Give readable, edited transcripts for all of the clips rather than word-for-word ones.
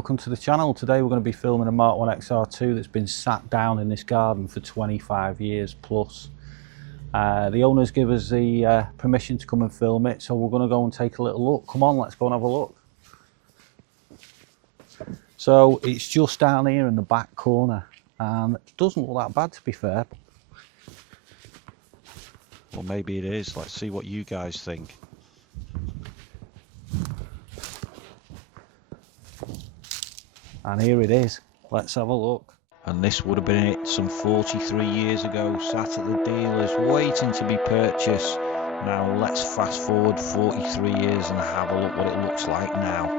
welcome to the channel. Today we're going to be filming a Mk1 XR2 that's been sat down in this garden for 25 years plus. The owners give us the permission to come and film it, so we're going to go and take a little look. Come on, let's go and have a look. So it's just down here in the back corner and it doesn't look that bad, to be fair. Well, maybe it is. Let's see what you guys think. And here it is. Let's have a look. And this would have been it some 43 years ago, sat at the dealers waiting to be purchased. Now let's fast forward 43 years and have a look what it looks like now.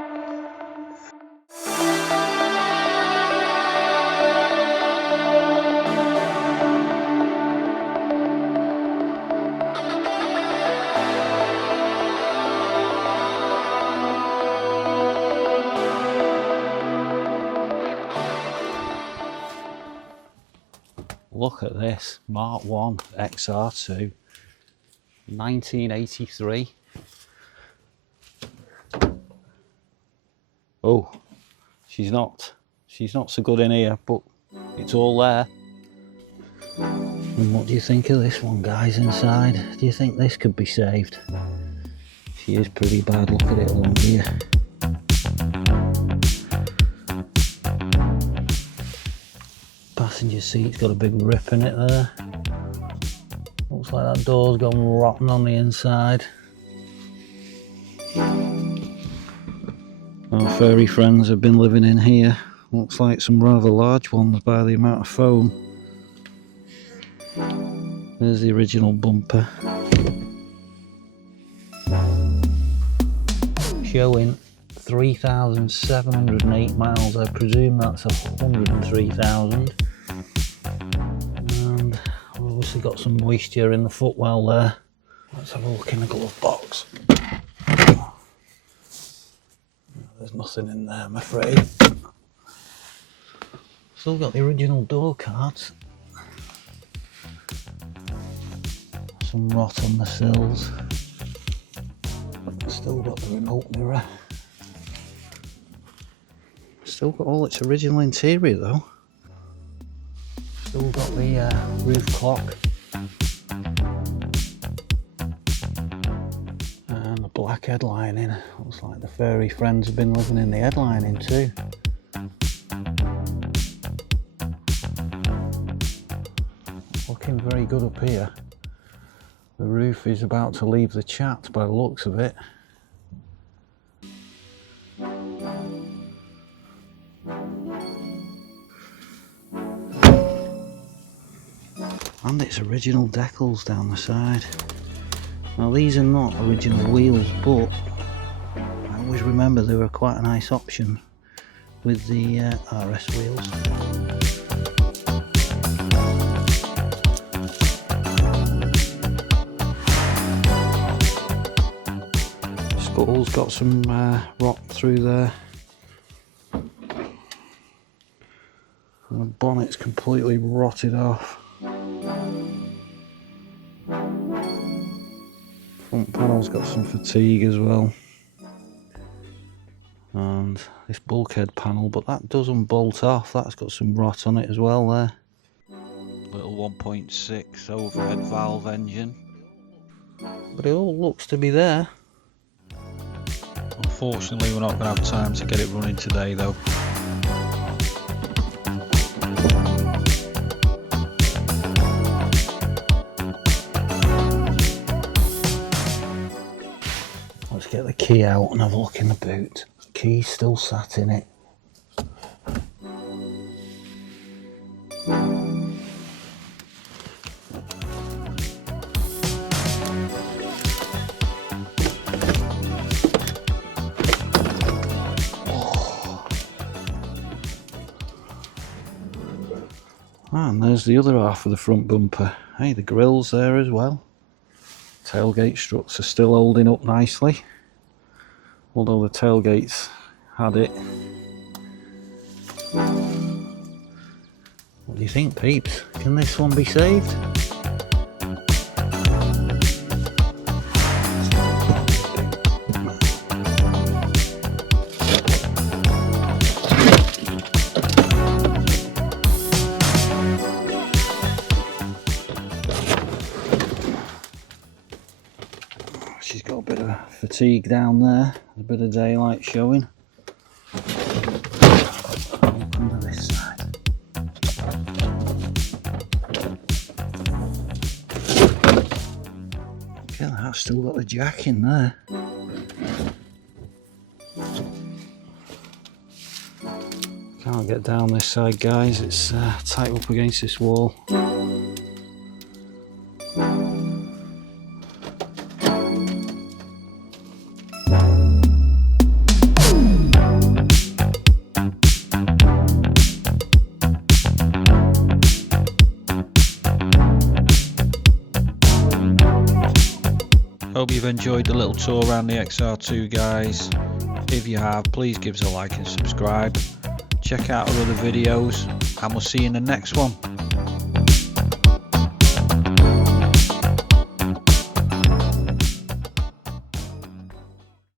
Look at this, Mk1 XR2, 1983. Oh, she's not so good in here, but it's all there. And what do you think of this one, guys, inside? Do you think this could be saved? She is pretty bad, look at it along here. Passenger seat's got a big rip in it there. Looks like that door's gone rotten on the inside. Our furry friends have been living in here. Looks like some rather large ones by the amount of foam. There's the original bumper. Showing 3,708 miles. I presume that's 103,000. And I've obviously got some moisture in the footwell there. Let's have a look in the glove box. There's nothing in there, I'm afraid. Still got the original door cards. Some rot on the sills. Still got the remote mirror. Still got all its original interior though. Still got the roof clock. And the black headlining. Looks like the furry friends have been living in the headlining too. Looking very good up here. The roof is about to leave the chat by the looks of it. And its original decals down the side. Now these are not original wheels, but I always remember they were quite a nice option with the RS wheels. Skull's got some rot through there. And the bonnet's completely rotted off. Front panel's got some fatigue as well. And this bulkhead panel, but that doesn't bolt off, that's got some rot on it as well there. Little 1.6 overhead valve engine. But it all looks to be there. Unfortunately we're not going to have time to get it running today though. Let's get the key out and have a look in the boot. The key's still sat in it. And there's the other half of the front bumper. Hey, the grill's there as well. Tailgate struts are still holding up nicely, although the tailgates had it. What do you think, peeps? Can this one be saved? of fatigue down there, a bit of daylight showing. Come to this side. Look at that, still got the jack in there. Can't get down this side, guys, it's tight up against this wall. Hope you've enjoyed the little tour around the XR2, guys. If you have, please give us a like and subscribe. Check out our other videos, and we'll see you in the next one.